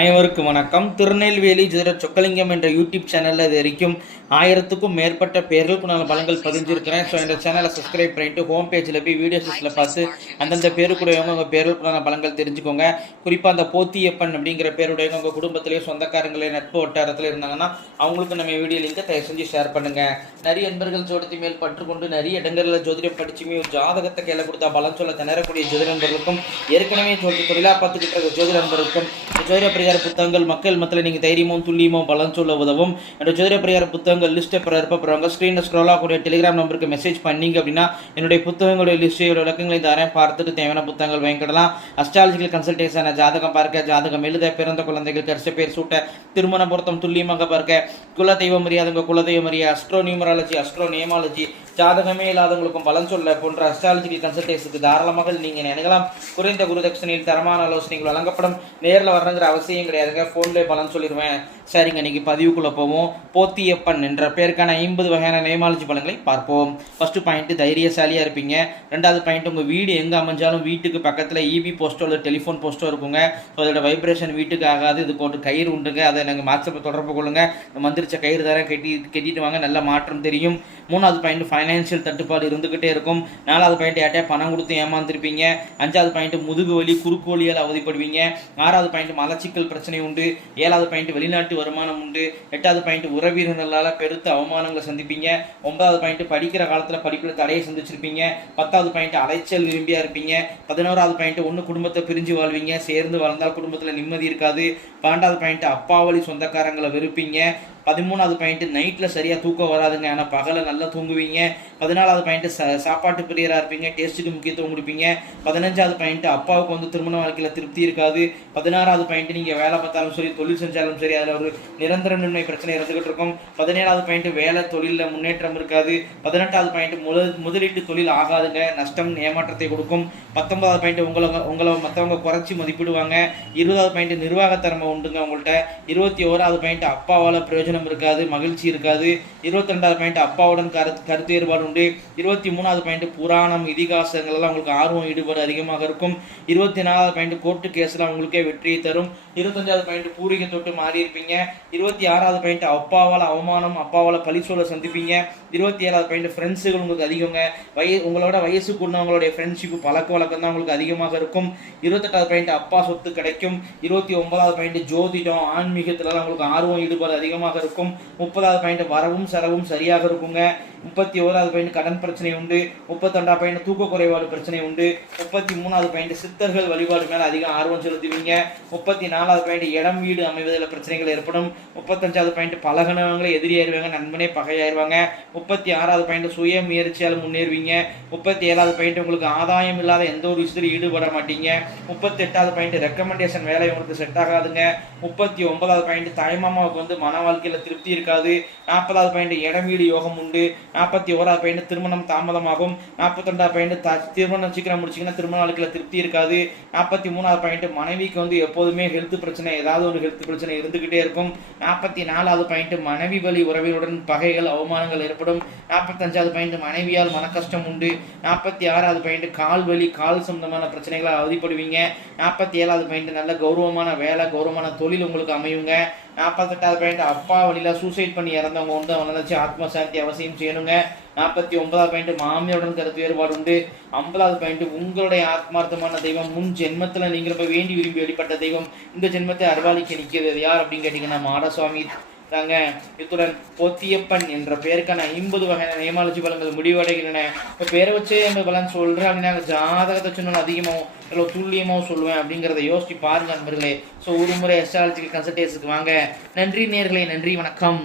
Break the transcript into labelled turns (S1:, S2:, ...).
S1: அனைவருக்கும் வணக்கம். திருநெல்வேலி ஜோதிட சொக்கலிங்கம் என்ற யூடியூப் சேனலில் இது வரைக்கும் ஆயிரத்துக்கும் மேற்பட்ட பேர்களுக்கு நான் பலன்கள் பதிஞ்சிருக்கிறேன். ஸோ இந்த சேனலை சப்ஸ்கிரைப் பண்ணிட்டு ஹோம் பேஜில் போய் வீடியோஸில் பார்த்து அந்தந்த பேருக்குடையவங்க உங்கள் பேர்களுக்குண்டான பலன்கள் தெரிஞ்சுக்கோங்க. குறிப்பாக அந்த போத்தியப்பன் அப்படிங்கிற பேருடையவங்க உங்கள் குடும்பத்திலேயே சொந்தக்காரங்களே நட்பு வட்டாரத்தில் இருந்தாங்கன்னா அவங்களுக்கு நம்ம வீடியோ லிங்கை தயவு செஞ்சு ஷேர் பண்ணுங்கள் நிறைய நண்பர்கள் ஜோதி மேல் பற்றுக்கொண்டு நிறைய இடங்களில் ஜோதிடம் படிச்சுமே ஒரு ஜாதகத்தை கையில் கொடுத்தா பலன் சொல்ல திணறக்கூடிய ஜோதிட நண்பர்களுக்கும் ஏற்கனவே ஜோதி தொழிலாக பார்த்துக்கிட்ட ஒரு ஜோதிட நண்பர்களுக்கும் ஜோதிட பரிகார புத்தகங்கள் மக்கள் மத்தியில் நீங்கள் தைரியமும் துல்லியமும் பலன் சொல்ல உதவும் என்னோட ஜோதிட பரிகார புத்தகங்கள் லிஸ்ட்டை பிற இருப்பப்படுறவங்க ஸ்க்ரீனில் ஸ்க்ரோல் ஆகக்கூடிய டெலிகிராம் நம்பருக்கு மெசேஜ் பண்ணீங்க அப்படின்னா என்னுடைய புத்தகங்களுடைய லிஸ்ட்டோட விளக்கங்களை தரேன். பார்த்துட்டு தேவையான புத்தகங்கள் வாங்கிக்கிடலாம். அஸ்ட்ராலஜிக்கல் கன்சல்டேஷன் ஜாதகம் பார்க்க ஜாதகம் எழுத பிறந்த குழந்தைகள் கரிச பேர் சூட்ட திருமண பொருத்தம் துல்லியமாக பார்க்க குலதெய்வம் அறியாதவங்க குலதெய்வம் அறிய அஸ்ட்ரோ நியூமராலஜி அஸ்ட்ரோ நியமாலஜி ஜாதகமே இல்லாதவங்களுக்கும் பலன் சொல்ல போன்ற அஸ்ட்ராலஜிக்கல் கன்சல்டேஷனுக்கு தாராளமாக நீங்கள் நினைக்கலாம் குறைந்த குருதட்சணையில் தரமான ஆலோசனைகள் வழங்கப்படும். நேரில் வரணுங்கிற அவசியம் கிடையாதுங்க. ஃபோன்லேயே பலன் சொல்லிடுவேன். சரிங்க இன்னைக்கு பதிவுக்குள்ளே போவோம். போத்தியப்பன் என்ற பேருக்கான ஐம்பது வகையான நேமாலஜி பலன்களை பார்ப்போம். ஃபஸ்ட்டு பாயிண்ட்டு தைரியசாலியாக இருப்பீங்க. ரெண்டாவது பாயிண்ட் உங்கள் வீடு எங்கே அமைஞ்சாலும் வீட்டுக்கு பக்கத்தில் இபி போஸ்ட்டோ இல்லை டெலிஃபோன் போஸ்ட்டோ இருக்குங்க. ஸோ அதோட வைப்ரேஷன் வீட்டுக்கு ஆகாது. இதுக்கு ஒரு கயிறு உண்டுங்க. அதை நாங்கள் வாட்ஸ்அப்பை தொடர்பு கொள்ளுங்க. இந்த மந்திரிச்ச கயிறு தர கட்டி கட்டிட்டு வாங்க. நல்ல மாற்றம் தெரியும். மூணாவது பாயிண்ட் ஃபைனான்சியல் தட்டுப்பாடு இருந்துக்கிட்டே இருக்கும். நாலாவது பாயிண்ட் யார்ட்டே பணம் கொடுத்து ஏமாந்துருப்பீங்க. அஞ்சாவது பாயிண்ட் முதுகு வலி குறுக்கு வலியால் அவதிப்படுவீங்க. ஆறாவது பாயிண்ட் மலச்சிக்கல் பிரச்சனை உண்டு. ஏழாவது பாயிண்ட் வெளிநாட்டு வருமானம் உண்டு. எட்டாவது பாயிண்ட் உறவினர்களால் பெருத்த அவமானங்களை சந்திப்பீங்க. ஒன்பதாவது பாயிண்ட் படிக்கிற காலத்தில் படிப்பில் தடையை சந்திச்சிருப்பீங்க. பத்தாவது பாயிண்ட் அலைச்சல் விரும்பியா இருப்பீங்க. பதினோராவது பாயிண்ட் ஒன்று குடும்பத்தை பிரிஞ்சு வாழ்வீங்க. சேர்ந்து வாழ்ந்தால் குடும்பத்தில் நிம்மதி இருக்காது. பன்னெண்டாவது பாயிண்ட் அப்பாவளி சொந்தக்காரங்களை வெறுப்பீங்க. பதிமூணாவது பாயிண்ட் நைட்டில் சரியாக தூக்கம் வராதுங்க. ஆனால் பகலை நல்லா தூங்குவீங்க. பதினாலாவது பாயிண்ட் ச சாப்பாட்டு பிரியராக இருப்பீங்க. டேஸ்ட்டுக்கு முக்கியத்துவம் கொடுப்பீங்க. பதினஞ்சாவது பாயிண்ட் அப்பாவுக்கு வந்து திருமண வாழ்க்கையில் திருப்தி இருக்காது. பதினாறாவது பாயிண்ட் நீங்கள் வேலை பார்த்தாலும் சரி தொழில் செஞ்சாலும் சரி அதில் ஒரு நிரந்தரமின்மை பிரச்சனை இருந்துகிட்டு இருக்கும். பதினேழாவது பாயிண்ட் வேலை தொழிலில் முன்னேற்றம் இருக்காது. பதினெட்டாவது பாயிண்ட் முதல் முதலீட்டு தொழில் ஆகாதுங்க. நஷ்டம் ஏமாற்றத்தை கொடுக்கும். பத்தொன்பதாவது பாயிண்ட் உங்களை உங்களை மற்றவங்க குறைச்சி மதிப்பிடுவாங்க. இருபதாவது பாயிண்ட் நிர்வாகத்திறமை உண்டுங்க உங்கள்கிட்ட இருபத்தி ஓராவது பாயிண்ட் அப்பாவால் பிரயோஜனம் இருக்காது மகிழ்ச்சி இருக்காது. இருபத்தி ரெண்டாவது பாயிண்ட் அப்பாவுடன் கரு கருத்து வேறுபாடு உண்டு. இருபத்தி மூணாவது பாயிண்ட் புராணம் இதிகாசங்கள்லாம் உங்களுக்கு ஆர்வம் ஈடுபாடு அதிகமாக இருக்கும். இருபத்தி நாலாவது பாயிண்ட் கோர்ட்டு கேஸ்லாம் உங்களுக்கே வெற்றியை தரும். இருபத்தஞ்சாவது பாயிண்ட் பூரிகை தொட்டு மாறி இருப்பீங்க இருபத்தி ஆறாவது பாயிண்ட் அப்பாவால் அவமானம் அப்பாவால் பழி சந்திப்பீங்க. இருபத்தி ஏழாவது பாயிண்ட் ஃப்ரெண்ட்ஸுகள் உங்களுக்கு அதிகங்க. வய உங்களோட வயசு கூடவங்களுடைய ஃப்ரெண்ட்ஷிப் பழக்க வழக்கம் தான் உங்களுக்கு அதிகமாக இருக்கும். இருபத்தெட்டாவது பாயிண்ட் அப்பா சொத்து கிடைக்கும். இருபத்தி ஒன்பதாவது பாயிண்ட் ஜோதிடம் ஆன்மீகத்துலலாம் உங்களுக்கு ஆர்வம் ஈடுபாடு அதிகமாக இருக்கும். முப்பதாவது பாயிண்ட் வரவும் செலவும் சரியாக இருக்குங்க. முப்பத்தி ஓராவது பாயிண்ட் கடன் பிரச்சனை உண்டு. முப்பத்தொண்டாவது பாயிண்ட் தூக்க குறைபாடு பிரச்சனை உண்டு. முப்பத்தி மூணாவது பாயிண்ட் சித்தர்கள் வழிபாடு மேலே அதிகம் ஆர்வம் செலுத்துவீங்க. முப்பத்தி நாலாவது பாயிண்ட் இடம் வீடு அமைவதில் பிரச்சனைகள் ஏற்படும். முப்பத்தஞ்சாவது பாயிண்ட் பழகினவங்களே எதிரியாயிருவாங்க நண்பனே பகையாயிருவாங்க. முப்பத்தி ஆறாவது பாயிண்ட் சுய முயற்சியால் முன்னேறுவீங்க. முப்பத்தி ஏழாவது பாயிண்ட் உங்களுக்கு ஆதாயம் இல்லாத எந்த ஒரு விஷயத்திலும் ஈடுபட மாட்டீங்க. முப்பத்தி எட்டாவது பாயிண்ட் ரெக்கமெண்டேஷன் வேலை உங்களுக்கு செட் ஆகாதுங்க. முப்பத்தி ஒன்பதாவது பாயிண்ட் தாய்மாமாவுக்கு வந்து மன வாழ்க்கையில் திருப்தி இருக்காது. நாற்பதாவது பாயிண்ட் இடம் வீடு யோகம் உண்டு. நாற்பத்தி ஓராவது பாயிண்ட் திருமணம் தாமதமாகும். நாற்பத்தொண்டாவது பாயிண்ட் திருமணம் சீக்கிரம் முடிச்சிங்கன்னா திருமண வாழ்க்கையில் திருப்தி இருக்காது. நாற்பத்தி மூணாவது பாயிண்ட் மனைவிக்கு வந்து எப்போதுமே ஹெல்த் பிரச்சனை ஏதாவது ஒரு ஹெல்த் பிரச்சனை இருந்துக்கிட்டே இருக்கும். நாற்பத்தி நாலாவது பாயிண்ட் மனைவி வழி உறவினுடன் பகைகள் அவமானங்கள் ஏற்படும். நாற்பத்தஞ்சாவது பாயிண்ட் மனைவியால் மனக்கஷ்டம் உண்டு. நாற்பத்தி ஆறாவது பாயிண்ட் கால் வலி கால் சம்பந்தமான பிரச்சனைகளால் அவதிப்படுவீங்க. நாற்பத்தி ஏழாவது பாயிண்ட் நல்ல கௌரவமான வேலை கௌரவமான தொழில் உங்களுக்கு அமையுங்க. நாற்பத்தெட்டாவது பாயிண்ட் அப்பா வழியில் சூசைட் பண்ணி இறந்தவங்க உண்டு. அவனை ஆத்மசாந்தி ஆத்ம சாந்தி அவசியம் செய்யணுங்க. நாற்பத்தி ஒன்பதாவது பாயிண்ட் மாமியாருடன் கருத்து வேறுபாடு உண்டு. ஐம்பதாவது பாயிண்ட் உங்களுடைய ஆத்மார்த்தமான தெய்வம் முன் ஜென்மத்தில் நீங்கள் ரொம்ப வேண்டி விரும்பி வெளிப்பட்ட தெய்வம் இந்த ஜென்மத்தை அறிவாளிக்க நிற்கிறது. யார் அப்படின்னு கேட்டிங்கன்னா மாடசுவாமி. தாங்க. இத்துடன் பொத்தியப்பன் என்ற பெயருக்கான ஐம்பது வகையான நியமாலஜி பலன்கள் முடிவடைகின்றன. இப்போ பேரை வச்சே நம்ம பலன் சொல்கிறேன் அப்படின்னா ஜாதகத்தை சொன்னாலும் அதிகமாகவும் இல்லை துல்லியமாகவும் சொல்லுவேன் அப்படிங்கிறத யோசிச்சு பாருங்க நண்பர்களே. ஸோ ஒரு முறை எஸ்ட்ராலஜிக்கல் கன்சல்டேஷனுக்கு வாங்க. நன்றி நேர்களே நன்றி வணக்கம்.